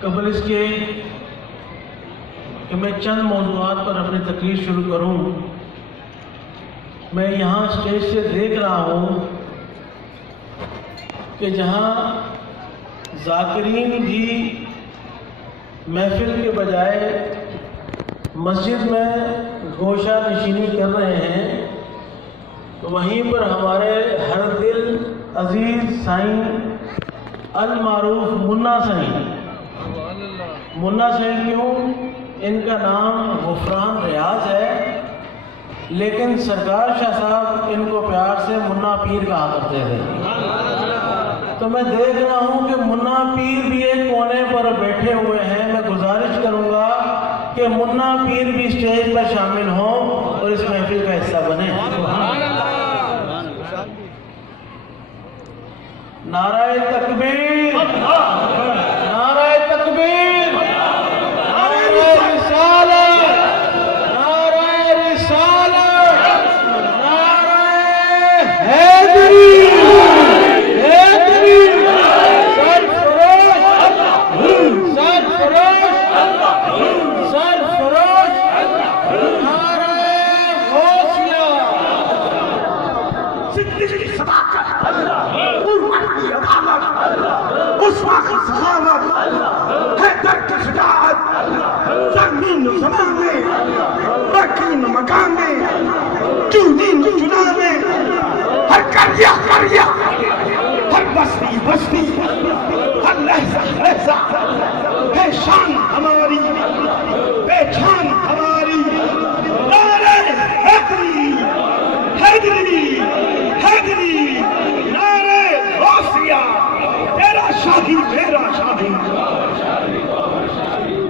قبل اس کے کہ میں چند موضوعات پر اپنی تقریر شروع کروں، میں یہاں اسٹیج سے دیکھ رہا ہوں کہ جہاں ذاکرین بھی محفل کے بجائے مسجد میں گوشہ نشینی کر رہے ہیں، تو وہیں پر ہمارے ہر دل عزیز سائیں المعروف منا سائیں، منا سائیں کیوں؟ ان کا نام غفران ریاض ہے، لیکن سرکار شاہ صاحب ان کو پیار سے منا پیر کہا کرتے تھے۔ تو میں دیکھ رہا ہوں کہ منا پیر بھی ایک کونے پر بیٹھے ہوئے ہیں۔ میں گزارش کروں گا کہ منا پیر بھی اسٹیج پر شامل ہوں اور اس محفل کا حصہ بنے۔ نعرہ تکبیر، نعرہ تکبیر، نعرہ رسالت، نعرہ رسالت، نعرہ حیدری، حیدری، سرفروش، سرفروش، سرفروش، نعرہ غوثیہ۔ زندگی کی صداقت، قوت کی عدالت، اسوہ کی سخاوت، ہے درد کی شجاعت، زمین و زمان میں، مکین و مکان میں، چودین و چنا میں، ہر قریہ قریہ، ہر بستی بستی، ہر لحظہ لحظہ، ہے شان ہماری، پہچان ہماری۔ نعرہ حیدری، حیدری، حیدری، نعرہ غوثیہ، تیرا شاہی میرا شاہی،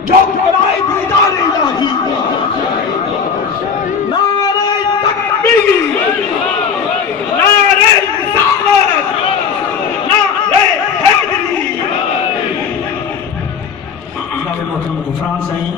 جو برائے دیدار الہی۔ نعرہ تکبیر، نعرہ رسالت، نعرہ حیدری۔ جناب محترم غفران سائیں